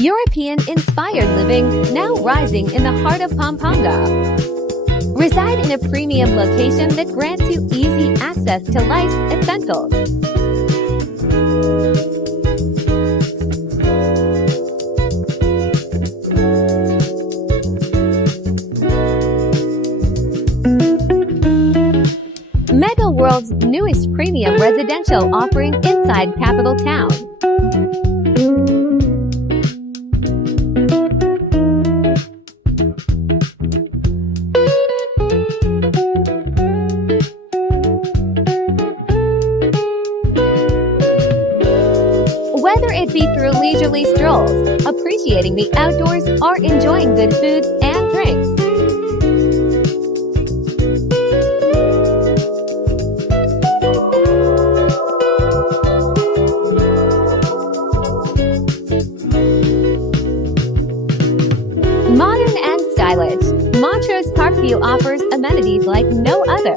European-inspired living, now rising in the heart of Pampanga. Reside in a premium location that grants you easy access to life's essentials. Megaworld's newest premium residential offering inside Capital Town. Whether it be through leisurely strolls, appreciating the outdoors, or enjoying good food and drinks. Modern and stylish, Montrose Parkview offers amenities like no other.